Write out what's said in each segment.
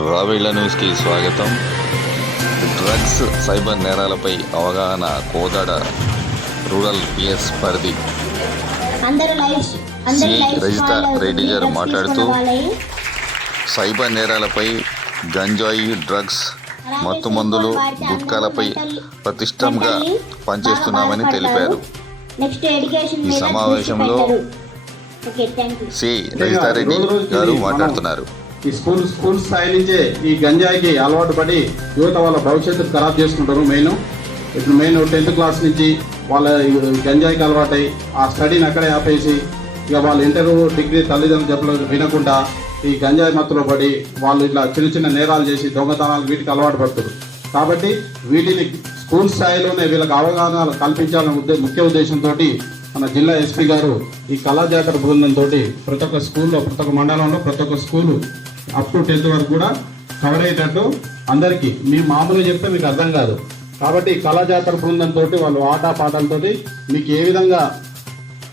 రావేళ్ల న్యూస్కి స్వాగతం. Drugs, cyber నేరాలపై అవగాహన కోదాడ రూరల్ పిఎస్ పరిధి సి రజిత రెడ్డి గారు మాట్లాడుతూ, సైబర్ నేరాలపై గంజాయి, డ్రగ్స్, మత్తుమందులు, గుట్కాలపై ప్రతిష్టంగా పనిచేస్తున్నామని తెలిపారు. ఈ సమావేశంలో సి రజితారెడ్డి గారు మాట్లాడుతున్నారు. ఈ స్కూల్ స్థాయి నుంచే ఈ గంజాయికి అలవాటు పడి యువత వాళ్ళ భవిష్యత్తు ఖరాబ్ చేసుకుంటారు. ఇప్పుడు మెయిన్ 10th క్లాస్ నుంచి వాళ్ళ గంజాయికి అలవాటై ఆ స్టడీని అక్కడే ఆపేసి ఇక వాళ్ళు ఇంటర్, డిగ్రీ తల్లిదండ్రులు చెప్పలేదు వినకుండా ఈ గంజాయి మత్తులో పడి వాళ్ళు ఇట్లా చిన్న చిన్న నేరాలు చేసి దొంగతనాలు వీటికి అలవాటు పడుతుంది. కాబట్టి వీటిని స్కూల్ స్థాయిలోనే వీళ్ళకి అవగాహన కల్పించాలనే ముఖ్య ఉద్దేశంతో మన జిల్లా ఎస్పీ గారు ఈ కళాజాతర బృందంతో ప్రతి ఒక్క స్కూల్లో, ప్రతి ఒక్క మండలంలో, ప్రతి ఒక్క స్కూలు అప్ టు 10th వరకు కూడా కవర్ అయ్యేటట్టు అందరికీ మేము మామూలుగా చెప్తే మీకు అర్థం కాదు. కాబట్టి కళాజాతర బృందంతో వాళ్ళు ఆట పాటలతో మీకు ఏ విధంగా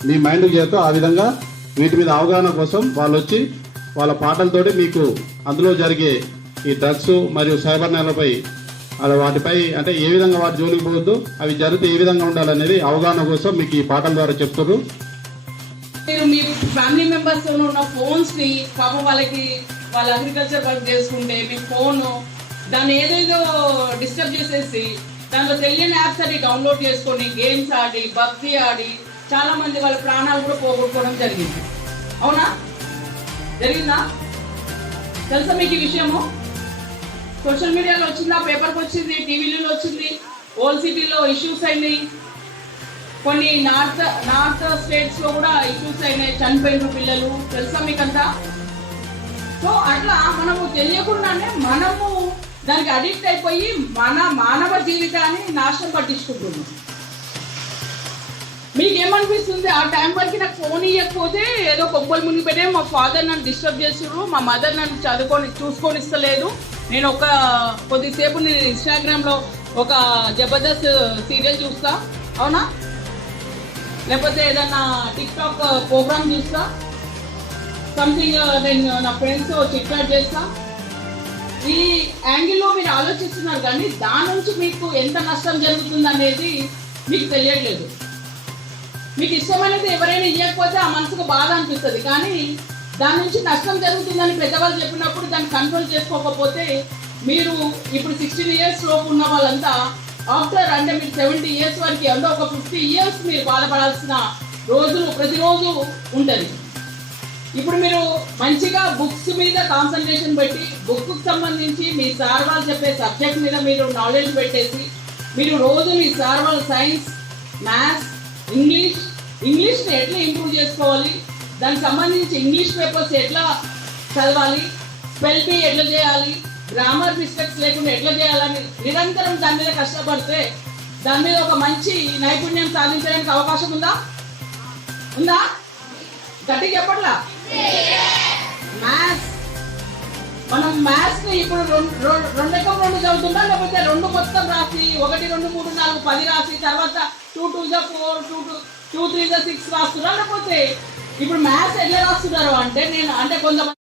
మీ మైండ్కి చేతో ఆ విధంగా వీటి మీద అవగాహన కోసం వాళ్ళు వచ్చి వాళ్ళ పాటలతోటి మీకు అందులో జరిగే ఈ డ్రగ్స్ మరియు సైబర్ నేరాలపై వాటిపై అంటే ఏ విధంగా వాటి జోలికి పోవద్దు, అవి జరిగితే ఏ విధంగా ఉండాలనేది అవగాహన కోసం మీకు ఈ పాటల ద్వారా చెప్తారు. మీరు మీ ఫ్యామిలీ మెంబర్స్ ఉన్న ఫోన్స్ని పాపం వాళ్ళ అగ్రికల్చర్ వర్క్ చేసుకుంటే మీ ఫోను దాన్ని ఏదేదో డిస్టర్బ్ చేసేసి దాంట్లో తెలియని యాప్స్ అది డౌన్లోడ్ చేసుకొని గేమ్స్ ఆడి, పబ్జీ ఆడి చాలా మంది వాళ్ళ ప్రాణాలు కూడా పోగొట్టుకోవడం జరిగింది. అవునా? జరిగిందా? తెలుసా మీకు ఈ విషయము? సోషల్ మీడియాలో వచ్చిందా, పేపర్కి వచ్చింది, టీవీలలో వచ్చింది, ఓల్డ్ సిటీలో ఇష్యూస్ అయినాయి, కొన్ని నార్త్ స్టేట్స్లో కూడా ఇష్యూస్ అయినాయి, చనిపోయిన పిల్లలు. తెలుసా మీకంతా? సో అట్లా మనము తెలియకుండానే మనము దానికి అడిక్ట్ అయిపోయి మన మానవ జీవితాన్ని నాశనం పట్టించుకుంటున్నాం. మీకేమనిపిస్తుంది? ఆ టైం వరకు నాకు ఫోన్ ఇవ్వకపోతే ఏదో కొబ్బరి మునిగిపోయినా మా ఫాదర్ నన్ను డిస్టర్బ్ చేస్తున్నారు, మా మదర్ నన్ను చూసుకొని ఇస్తలేదు, నేను కొద్దిసేపు నేను ఇన్స్టాగ్రామ్లో ఒక జబర్దస్త్ సీరియల్ చూస్తా, అవునా? లేకపోతే ఏదన్నా టిక్టాక్ ప్రోగ్రామ్ చూస్తా, సంథింగ్ నేను నా ఫ్రెండ్స్ చిట్చాట్ చేస్తా. ఈ యాంగిల్లో మీరు ఆలోచిస్తున్నారు కానీ దాని నుంచి మీకు ఎంత నష్టం జరుగుతుంది అనేది మీకు తెలియట్లేదు. మీకు ఇష్టమైనది ఎవరైనా ఇవ్వకపోతే ఆ మనసుకు బాధ అనిపిస్తుంది, కానీ దాని నుంచి నష్టం జరుగుతుందని పెద్దవాళ్ళు చెప్పినప్పుడు దాన్ని కంట్రోల్ చేసుకోకపోతే మీరు ఇప్పుడు 16 years లోపు ఉన్న వాళ్ళంతా ఆఫ్టర్ అంటే మీరు 70 years వరకు అంటే ఒక 50 years మీరు బాధపడాల్సిన రోజులు ప్రతిరోజు ఉంటుంది. ఇప్పుడు మీరు మంచిగా బుక్స్ మీద కాన్సన్ట్రేషన్ పెట్టి బుక్కు సంబంధించి మీ సార్ వాళ్ళు చెప్పే సబ్జెక్ట్ మీద మీరు నాలెడ్జ్ పెట్టేసి మీరు రోజు మీ సార్ వాళ్ళు సైన్స్, మ్యాథ్స్, ఇంగ్లీష్ని ఎట్లా ఇంప్రూవ్ చేసుకోవాలి, దానికి సంబంధించి ఇంగ్లీష్ పేపర్స్ ఎట్లా చదవాలి, స్పెల్ బీ ఎట్లా చేయాలి, గ్రామర్ మిస్టేక్స్ లేకుండా ఎట్లా చేయాలని నిరంతరం దాని మీద కష్టపడితే దాని మీద ఒక మంచి నైపుణ్యం సాధించడానికి అవకాశం ఉందా? గట్టిగా చెప్పట్లా? మ్యాథ్స్, మనం మ్యాథ్స్ని ఇప్పుడు 2 చదువుతుందా, లేకపోతే 2 మొత్తం రాసి 1 2 3 4 10 రాసి తర్వాత 2 2 4 2 3 6 రాస్తున్నా, లేకపోతే ఇప్పుడు మ్యాథ్స్ ఎట్లా రాస్తున్నారు అంటే కొంతమంది